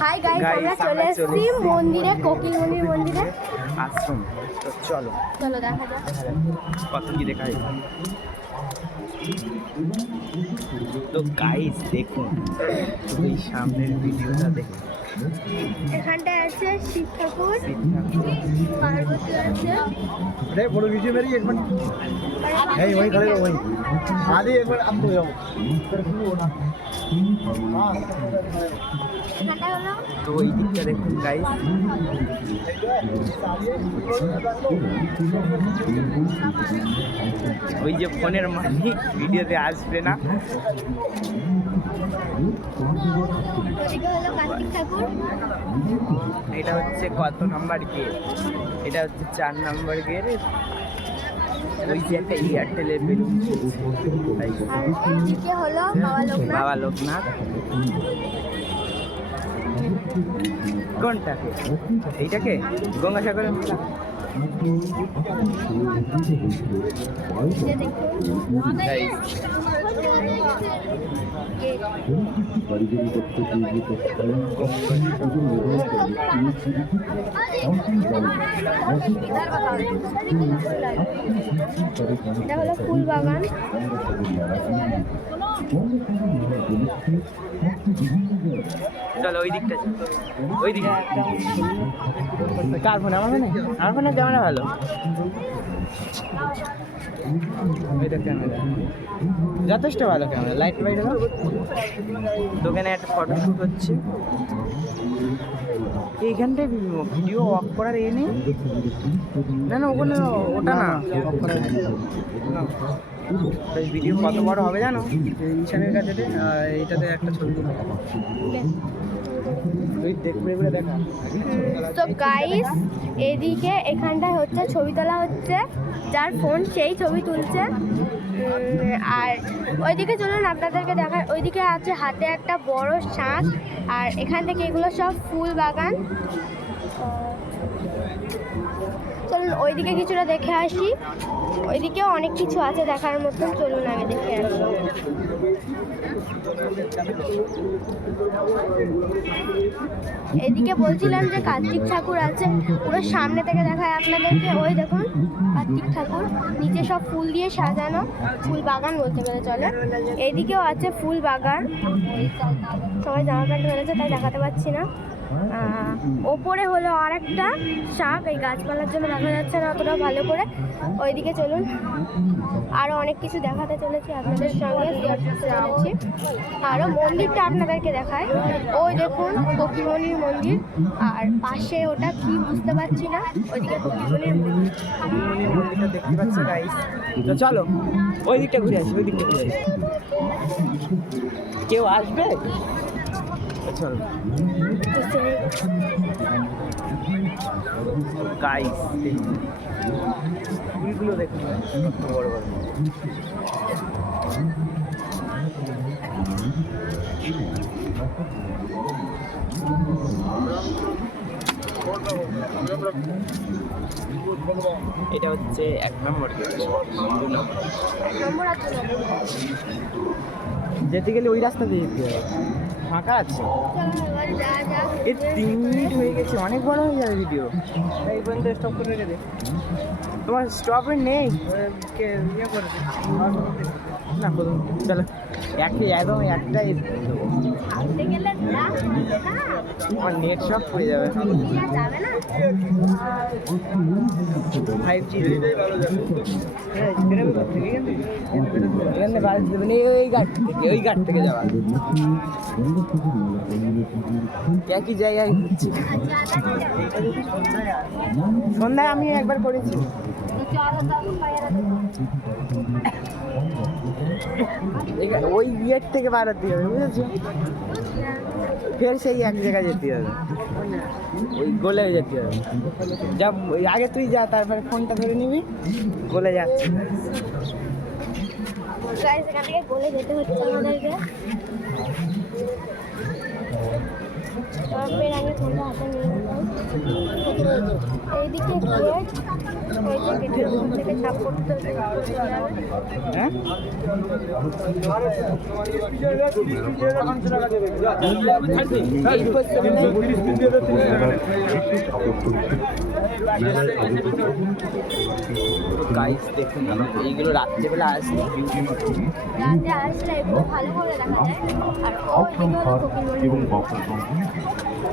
Hi guys Guys, আমরা চলে আমরা চলে এসেছি এসেছি মন্দিরে কোকিল মন্দির মন্দিরে আশ্রম তো চলো চলো দেখা যাক কত কি দেখা যায় তো গাইস দেখুন শুধু এই সামনের ভিডিওটা দেখুন এখানটায় আছে শিব ঠাকুর শিব পার্বতী আছে अरे बोलो वीडियो मेरी एक मिनट नहीं वही खड़े रहो वही आधी एक मिनट अब तो जाओ এখানটায় হলো তো ওই দিকটা দেখুন গাইস ওই যে ফোনের মালিক, ভিডিওতে আসবে না। এটা হচ্ছে কত নাম্বার গেট এটা হচ্ছে চার নাম্বার গেট ওই যে একটা এয়ারটেলের বেলুন হলো বাবা লোকনাথ। কোনটাকে এইটাকে? গঙ্গাসাগরের মেলা যে দেখুন Guys, গেট। এটা হলো ফুল বাগান চলো ওই দিকটা ওই দিকে কার ফোন? আমার ফোনে? আমার ফোনের ক্যামেরা ভালো। যথেষ্ট ভালো ক্যামেরা। লাইট ফাইট ওখানে একটা ফটোশ্যুট হচ্ছে। এইখানটায় ভিডিও অফ করার এ নেই। না না ওখানে ওটা না। ভিডিও কত বড় হবে জানো? ঈশানের কাছে এইটাতে একটা ছবি তুলে তো গাইস এদিকে এখানটায় হচ্ছে, ছবি তোলা হচ্ছে। যার ফোন সেই ছবি তুলছে। আর ওইদিকে চলুন, আপনাদেরকে দেখায় ওইদিকে আছে হাতে একটা বড় শাঁখ, আর এখান থেকে এগুলো সব ফুল বাগান। ওইদিকে কিছুটা দেখে আসি। ওইদিকেও অনেক কিছু আছে দেখার মতন, চলুন আমি দেখে আসি। এদিকে বলছিলাম যে কার্তিক ঠাকুর আছে, পুরো সামনে থেকে দেখায় আপনাদেরকে। ওই দেখুন, কার্তিক ঠাকুর, নিচে সব ফুল দিয়ে সাজানো, ফুল বাগান বলতে গেলে চলে। এদিকেও আছে ফুল বাগান। সবাই জামা প্যান্ট ফেলেছে তাই দেখাতে পাচ্ছি না। ওপরে হলো আর একটা শাক এই গাছপালার জন্য দেখা যাচ্ছে না অতটা ভালো করে। ওইদিকে চলুন আরও অনেক কিছু দেখাতে চলেছি আপনাদের সঙ্গে শেয়ার করতে চলেছি। আরও মন্দিরটা আপনাদেরকে দেখায়। ওই দেখুন কপিমণির মন্দির। আর পাশে ওটা কি বুঝতে পারছি না ওইদিকে কপিমণির মন্দির। মন্দিরটা দেখতে পাচ্ছ গাইস তো চলো ওই দিকটা ঘুরে আসি ওই দিকটা ঘুরে আসি। কেউ আসবে? চলো গাইস ফুলগুলো দেখুন। কত বড় বড় এটা হচ্ছে এক নম্বর? যেতে গেলে ওই রাস্তা দিয়ে যেতে হবে। ফাঁকা আছে? চলো এবার যা যা। এ তিন মিনিট হয়ে গেছে অনেক বড় হয়ে যাবে ভিডিও এই পর্যন্ত স্টপ করে রেখে দে। তোমার স্টপে নেই? কে ইয়ে করে না প্রথম চলো। একটাই আমার নেট সব যাবে। ফাইভ থেকে ওই থেকে যাওয়া। একই জায়গায় ঘুরছি। সন্ধ্যায় আমি একবার করেছি। ওই গেট থেকে বাড়াতে হবে, বুঝেছ? ফের সেই এক জায়গায় যেতে হবে। ওই গোলে যেতে হবে। যা আগে তুই যা, তারপরে ফোনটা ধরে নিবি, গোলে যাচ্ছে। এইদিকে ওই যে গেটের উপর থেকে ছাপ করতে হতে করতে যাবে হ্যাঁ গাইস দেখুন এইগুলো রাত্রেবেলা আসলে রাতে আসলে এগুলো ভালো করে দেখা যায়। আর এবং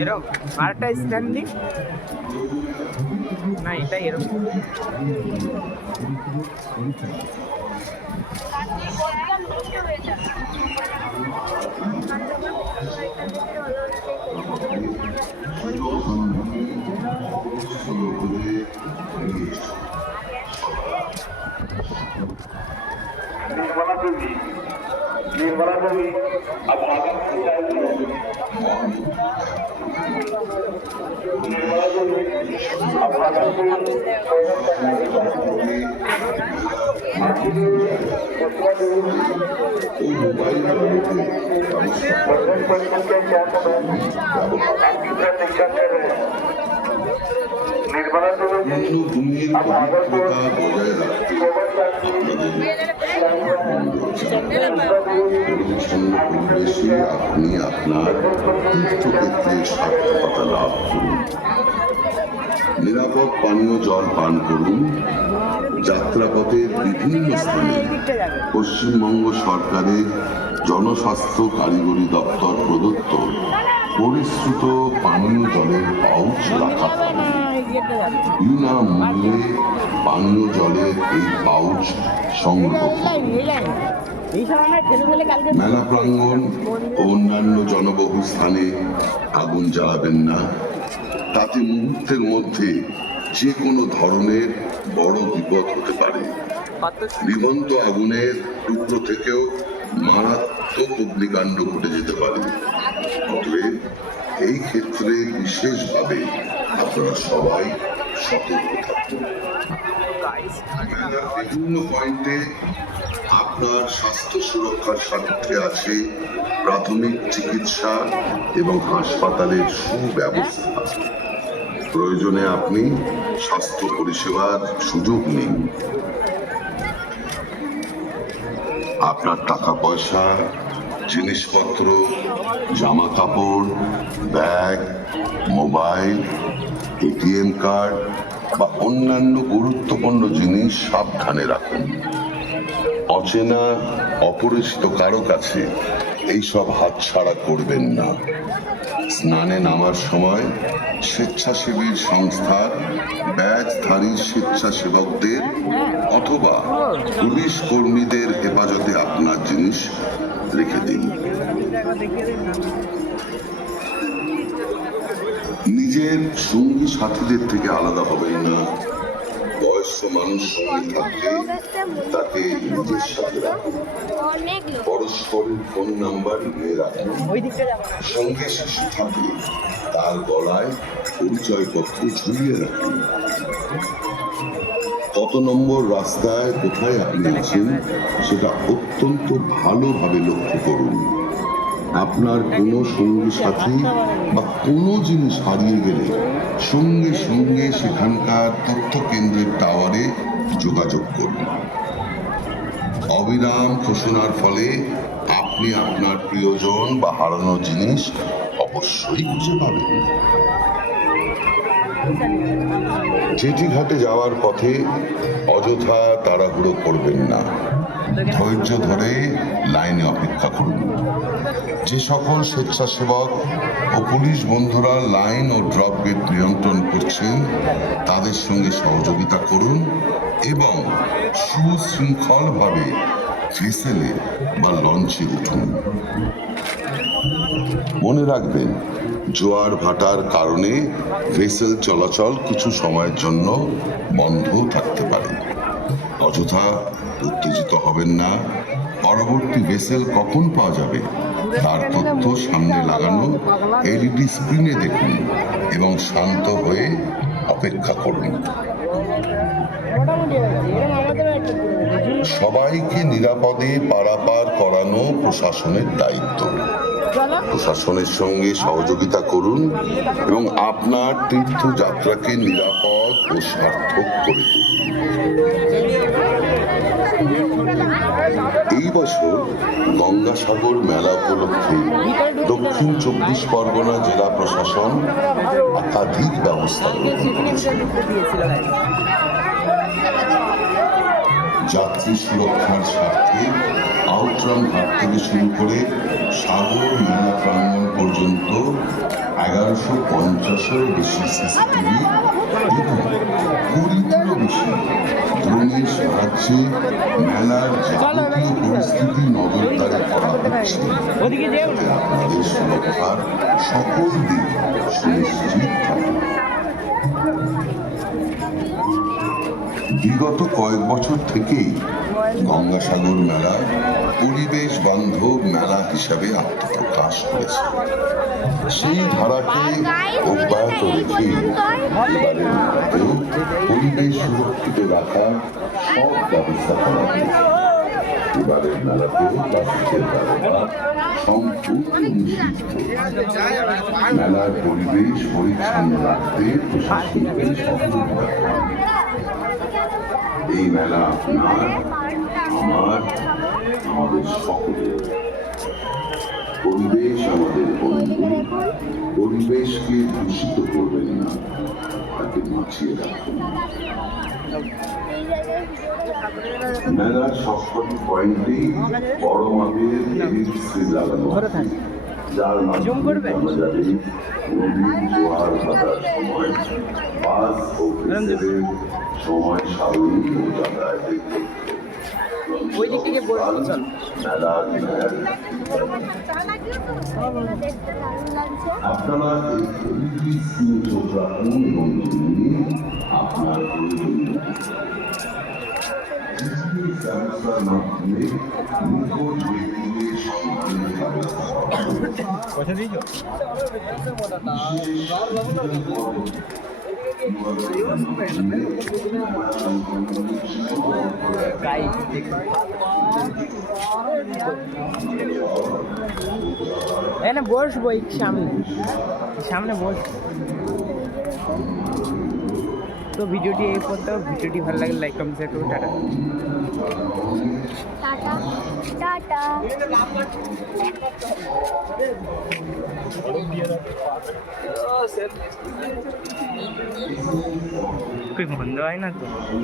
এরকম আরেকটা স্ক্যান দিন না এটা এরকম Thank you. निर्मला को भी अभिवादन निर्मला को भी अभिवादन को स्वागत के कैंप में निर्मला को अभिवादन को আপনি আপনার তীর্থক্ষেত্রে সার্থকতা লাভ করুন নিরাপদ পানীয় জল পান করুন যাত্রাপথের বিভিন্ন স্থানে পশ্চিমবঙ্গ সরকারের জনস্বাস্থ্য কারিগরি দপ্তর প্রদত্ত পরিশ্রুত পানীয় জলের পাউচ রাখা বিনা বিনামূল্যে পানীয় জলের এই পাউচ সংগ্রহ মেলা প্রাঙ্গণ ও অন্যান্য জনবহুল স্থানে আগুন জ্বালাবেন না। তাতে মুহূর্তের মধ্যে যে কোনো ধরনের বড় বিপদ হতে পারে। নিবন্ত আগুনের টুকরো থেকেও মারাত্মক অগ্নিকাণ্ড ঘটে যেতে পারে। অতএব এই ক্ষেত্রে বিশেষভাবে আপনারা সবাই সতর্ক মেলার বিভিন্ন পয়েন্টে আপনার স্বাস্থ্য সুরক্ষার স্বার্থে আছে, প্রাথমিক চিকিৎসা এবং হাসপাতালের সুব্যবস্থা। প্রয়োজনে আপনি স্বাস্থ্য পরিষেবার সুযোগ নিন। আপনার টাকা পয়সা, জিনিসপত্র, জামা কাপড়, ব্যাগ, মোবাইল, এটিএম কার্ড বা অন্যান্য গুরুত্বপূর্ণ জিনিস সাবধানে রাখুন। অচেনা, অপরিচিত কারও কাছে এইসব হাতছাড়া করবেন না। স্নানে নামার সময় স্বেচ্ছাসেবীর সংস্থার ব্যাজধারী স্বেচ্ছাসেবকদের অথবা পুলিশ কর্মীদের হেফাজতে আপনার জিনিস রেখে দিন। নিজের সঙ্গী সাথীদের থেকে আলাদা হবেন না। বয়স্ক মানুষ তাকে নিজের সাথে রাখুন। পরস্পরের ফোন নাম্বার নিয়ে রাখুন। সঙ্গে শিশু থাকলে তার গলায় পরিচয়পত্র ঝুলিয়ে রাখুন। কত নম্বর রাস্তায় কোথায় আপনি আছেন, সেটা অত্যন্ত ভালোভাবে লক্ষ্য করুন। আপনার কোনো সঙ্গী সাথী বা কোনো জিনিস হারিয়ে গেলে সঙ্গে সঙ্গে সেখানকার তথ্য কেন্দ্রের টাওয়ারে যোগাযোগ করুন। অবিরাম ঘোষণার ফলে আপনি আপনার প্রিয়জন বা হারানো জিনিস অবশ্যই খুঁজে পাবেন। জেটি ঘাটে যাওয়ার পথে অযথা তাড়াহুড়ো করবেন না। ধৈর্য ধরে লাইনে অপেক্ষা করুন। যে সকল স্বেচ্ছাসেবক ও পুলিশ বন্ধুরা লাইন ও ড্রপ গেট নিয়ন্ত্রণ করছেন তাদের সঙ্গে সহযোগিতা করুন এবং সুশৃঙ্খলভাবে ভেসেলে বা লঞ্চে উঠুন। মনে রাখবেন জোয়ার ভাটার কারণে ভেসেল চলাচল কিছু সময়ের জন্য বন্ধ থাকতে পারে। অযথা উত্তেজিত হবেন না। পরবর্তী ভেসেল কখন পাওয়া যাবে? তার তথ্য সামনে লাগানো এলইডি স্ক্রিনে দেখুন এবং শান্ত হয়ে অপেক্ষা করুন। সবাইকে নিরাপদে পারাপার করানো প্রশাসনের দায়িত্ব। প্রশাসনের সঙ্গে সহযোগিতা করুন এবং আপনার তীর্থযাত্রাকে নিরাপদ ও সার্থক করে তুলুন। এই বছর গঙ্গাসাগর মেলা উপলক্ষে দক্ষিণ চব্বিশ পরগনা জেলা প্রশাসন একাধিক ব্যবস্থা করেছে। যাত্রী সুরক্ষার স্বার্থে আউটরাম ঘাট থেকে শুরু করে সাগর মেলা প্রাঙ্গণ পর্যন্ত এগারোশো পঞ্চাশেরও বেশি সিসিটিভি এবং কুড়িটিরও বেশি ড্রোনের সাহায্যে মেলার যাবতীয় পরিস্থিতি নজরদারি করা হচ্ছে। যাতে আপনাদের সুরক্ষার সকল দিক সুনিশ্চিত থাকে। বিগত কয়েক বছর থেকেই গঙ্গাসাগর মেলা পরিবেশ বান্ধব মেলা হিসাবে আত্মপ্রকাশ করেছে সেই ধারাকে অব্যাহত রেখে পরিবেশ সুরক্ষিত রাখার সব ব্যবস্থা করা হয়েছে। এবারের মেলাতেও প্লাস্টিকের ব্যবহার সম্পূর্ণ মেলার পরিবেশ পরিচ্ছন্ন রাখতে প্রশাসনকে সহযোগিতা এই মেলা আপনার, আমার আমাদের সকলের পরিবেশ, আমাদের বন্ধু, পরিবেশকে দূষিত করবেন না, তাকে বাঁচিয়ে রাখুন মেলার সবকটি পয়েন্টেই বড় মাপের এলইডি লাগানো যার মাধ্যমে জানা জোয়ার ভাটার সময় বাস ও সময় সারণী ও যাতায়াতের। ওই দিক থেকে বলছি চল মেলার ম্যাপ দেখতে দারুণ লাগছে আপনারা চোখ রাখুন এবং আপনার। পয়সা দিয়েছ এখানে বসবো সামনে। সামনে বস তো ভিডিওটি এই পর্যন্ত ভিডিওটি ভালো লাগলে লাইক কমেন্ট শেয়ার করুন টাটা টাটা টাটা कोई बंदा है ना तो